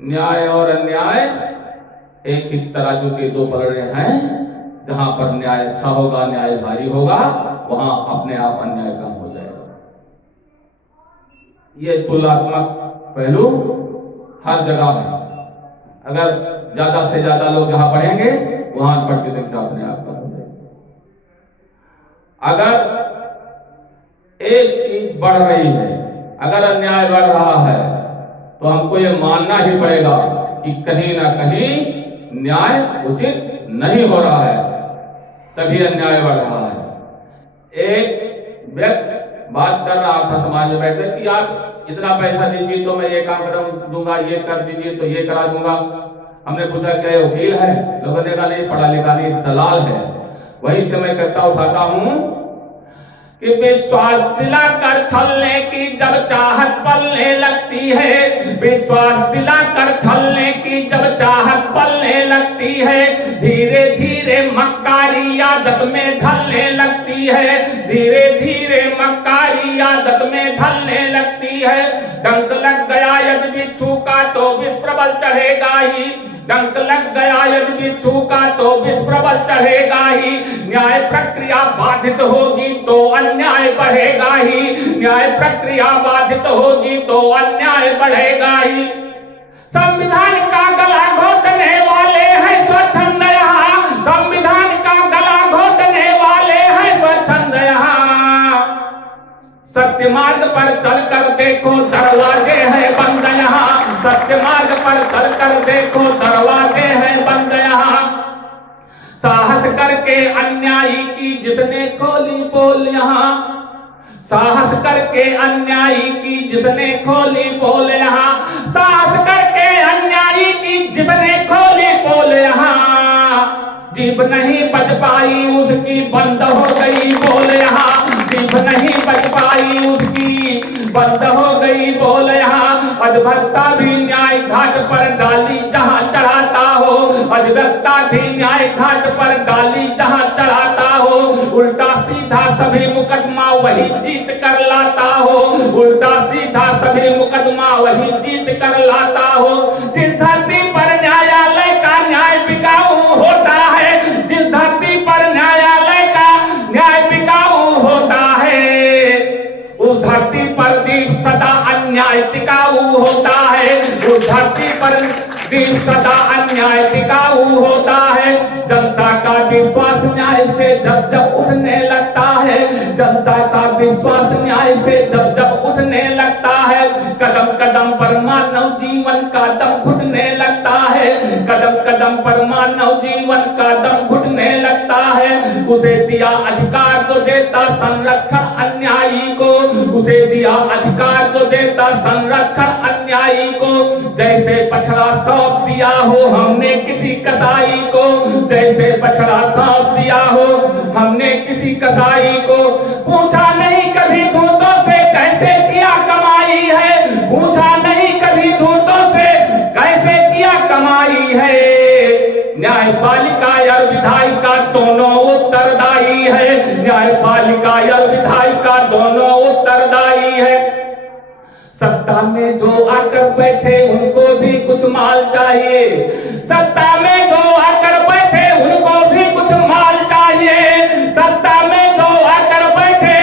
न्याय और अन्याय एक ही तराजू के दो पलड़े हैं। जहां पर न्याय अच्छा होगा, न्याय भारी होगा, वहां अपने आप अन्याय कम हो जाएगा। ये तुलनात्मक पहलू हर जगह है। अगर ज्यादा से ज्यादा लोग जहां पढ़ेंगे वहां अनपढ़ की संख्या अपने आप कम हो जाएगी। अगर एक चीज बढ़ रही है, अगर अन्याय बढ़ रहा है, तो हमको ये मानना ही पड़ेगा कि कहीं ना कहीं न्याय उचित नहीं हो रहा है, तभी अन्याय बढ़ रहा है। एक व्यक्ति बात कर रहा था समाज में बैठे कि आप इतना पैसा दीजिए तो मैं ये काम कर दूंगा, ये कर दीजिए तो ये करा दूंगा। हमने पूछा क्या वकील है? लोगों ने कहा नहीं, पढ़ा लिखा नहीं, दलाल है। वही समय करता उठाता हूं कि विश्वास दिलाकर छलने की जब चाहत पलने लगती है, विश्वास दिलाकर छलने की जब चाहत पलने लगती है, धीरे धीरे मक्कारी आदत में ढलने लगती है, धीरे धीरे मक्कारी आदत में ढलने लगती है। डंक लग गया यदि बिच्छू का तो विष प्रबल चढ़ेगा ही, डंक लग गया यदि बिच्छू का तो विष प्रबल चढ़ेगा ही। न्याय प्रक्रिया बाधित होगी तो अन्याय बढ़ेगा ही, न्याय प्रक्रिया बाधित होगी तो अन्याय बढ़ेगा ही। संविधान का गला घोटने वाले हैं स्वच्छंद यहाँ, संविधान का गला घोटने वाले हैं स्वच्छंद यहाँ। सत्य मार्ग पर चलकर देखो दरवाजे हैं बंद यहाँ, सत्य मार्ग पर चलकर देखो दरवाजे हैं बंद यहाँ। साहस करके अन्यायी की जिसने खोली पोल यहाँ, साहस करके अन्यायी की जिसने खोली पोल यहाँ, साहस करके अन्यायी की जिसने खोली पोल यहाँ। जीभ नहीं बच पाई उसकी बंद हो गई बोल यहाँ, जीभ नहीं बच पाई उसकी बंद हो गई बोल यहाँ। अधिवक्ता भी न्याय घाट पर डाली जहां चढ़ाता हो, अधिवक्ता भी न्याय घाट पर डाली जहां चढ़ाता हो। उल्टा सीधा सभी मुकदमा वही जीत कर लाता हो, उल्टा सीधा सभी मुकदमा वही जीत कर लाता हो। जिस धरती पर न्यायालय का न्याय बिकाऊ होता है, जिस धरती पर न्यायालय का न्याय बिकाऊ होता है, उस धरती पर दीप सदा अन्याय टिकाऊ होता है, उस धरती पर दीप सदा अन्याय टिकाऊ होता है। जनता का विश्वास न्याय से जब जब उठने लगता है, जनता का विश्वास न्याय से जब जब उठने लगता है, कदम कदम पर मानव जीवन का दम घुटने लगता है, कदम कदम पर मानव जीवन का दम घुटने लगता है। उसे दिया अधिकार तो देता संरक्षण अन्यायी को, उसे दिया अधिकार तो देता संरक्षण अन्यायी को। जैसे बछड़ा सौंप दिया हो हमने किसी कसाई को, जैसे बछड़ा सौंप दिया हो हमने किसी कसाई को। पूछा नहीं कभी दूतों से कैसे किया कमाई है, पूछा नहीं कभी दूतों से कैसे किया कमाई है। न्यायपालिका और विधायिका दोनों उत्तरदायी है, न्यायपालिका और विधायिका दोनों उत्तरदायी है। सत्ता में जो आकर बैठे उनको भी कुछ माल चाहिए, सत्ता में जो आकर बैठे उनको भी कुछ माल चाहिए, सत्ता में जो आकर बैठे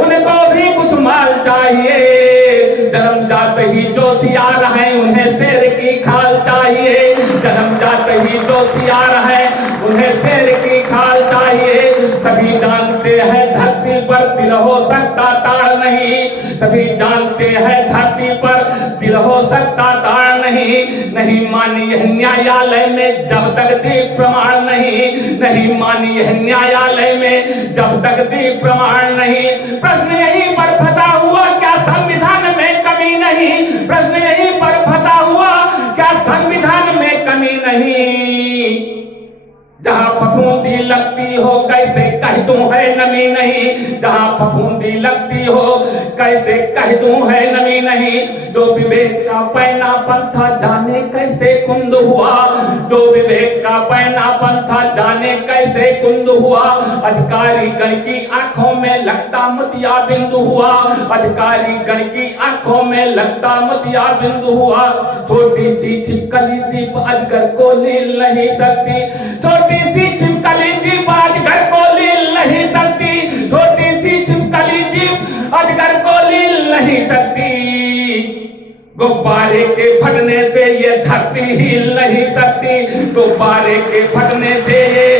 उनको भी कुछ माल चाहिए। जन्म जाते ही जो सियार हैं उन्हें शेर की खाल चाहिए, जन्म जाते ही जो सियार हैं उन्हें शेर की खाल चाहिए। सभी जानते हैं धरती पर दिल हो सकता ताड़ नहीं, सभी जानते हैं धरती पर दिल हो सकता ताड़ नहीं। नहीं मानी यह न्यायालय में जब तक दीप प्रमाण नहीं, नहीं मानी यह न्यायालय में जब तक दीप प्रमाण नहीं। प्रश्न यहीं पर फंसा हुआ क्या संविधान में कमी नहीं, प्रश्न यहीं पर फंसा हुआ क्या संविधान में कमी नहीं। जहाँ फफूंदी लगती हो कैसे कह दूं है नमी नहीं, जहाँ फफूंदी लगती हो कैसे कह दूं है नमी नहीं। जो विवेक का पैना पंथा जाने कैसे कुंद हुआ, जो विवेक का पैना पंथा जाने कैसे कुंद हुआ। अधिकारी गण की आंखों में लगता मोतिया बिंदु हुआ, अधिकारी गण की आंखों में लगता मोतिया बिंदु हुआ। छोटी सी छिपकली दीप अजगर को लील नहीं सकती, छोटी सी छिपकली दीप अजगर को लील नहीं सकती, छोटी सी छिपकली दीप अजगर को लील नहीं सकती। गुब्बारे के फटने से ये धरती हिल नहीं सकती, गुब्बारे के फटने से ये,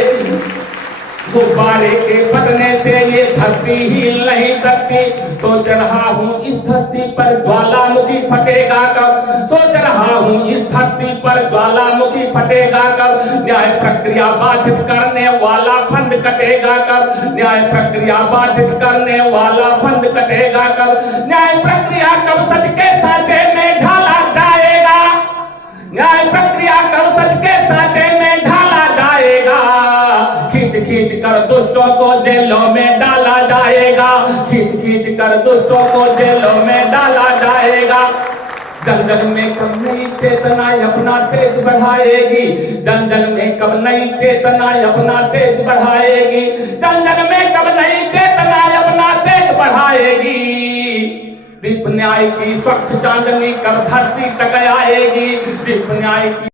गुब्बारे के फटने से ये धरती हिल नहीं सकती। सोच रहा हूँ इस धरती पर ज्वालामुखी फटेगा कब, सोच रहा हूँ इस धरती पर ज्वालामुखी फटेगा कब। न्याय प्रक्रिया बाधित करने वाला फंड कटेगा कब, न्याय प्रक्रिया बाधित करने वाला फंड कटेगा कब। न्याय प्रक्रिया कब सच के साँचे में ढाला जाएगा, न्याय प्रक्रिया कब सच के साँचे में ढाला जाएगा। खींच खींच कर दुष्टों को जेलों में डाला जाएगा, खींच खींच कर दुष्टों को जेलों में डाला जाएगा। जन जन में कब नई चेतना अपना तेज बढ़ाएगी, जन जन में कब नई चेतना अपना तेज बढ़ाएगी, जन जन में कब नई चेतना अपना तेज बढ़ाएगी। दीप न्याय की स्वच्छ चांदनी कब धरती तक आएगी, दीप न्याय की